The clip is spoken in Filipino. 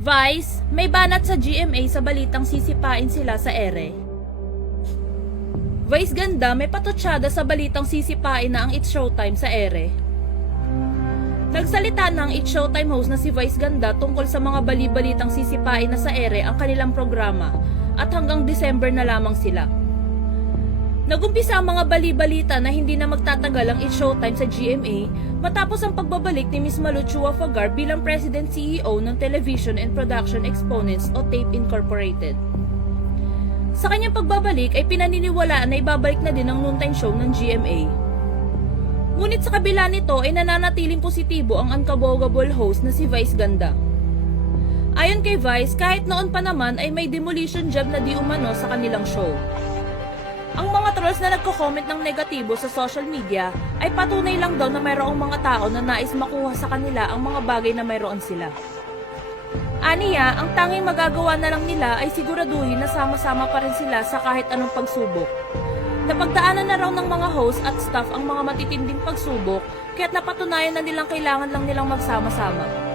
Vice, may banat sa GMA sa balitang sisipain sila sa ere. Vice ganda, may patotsada sa balitang sisipain na ang It's Showtime sa ere. Nagsalita na ang It's Showtime host na si Vice ganda tungkol sa mga bali-balitang sisipain na sa ere ang kanilang programa at hanggang December na lamang sila. Nagumpisa ang mga bali-balita na hindi na magtatagal ang It's Showtime sa GMA matapos ang pagbabalik ni Ms. Malu Chua Fagar bilang President CEO ng Television and Production Exponents o TAPE Incorporated. Sa kanyang pagbabalik ay pinaniniwalaan na ibabalik na din ang noontime show ng GMA. Ngunit sa kabila nito ay nananatiling positibo ang unkabogable host na si Vice Ganda. Ayon kay Vice, kahit noon pa naman ay may demolition job na di umano sa kanilang show. Ang mga trolls na nagko-comment ng negatibo sa social media ay patunay lang daw na mayroong mga tao na nais makuha sa kanila ang mga bagay na mayroon sila. Aniya, ang tanging magagawa na lang nila ay siguraduhin na sama-sama pa rin sila sa kahit anong pagsubok. Napagdaanan na raw ng mga host at staff ang mga matitinding pagsubok kaya't napatunayan na nilang kailangan lang nilang magsama-sama.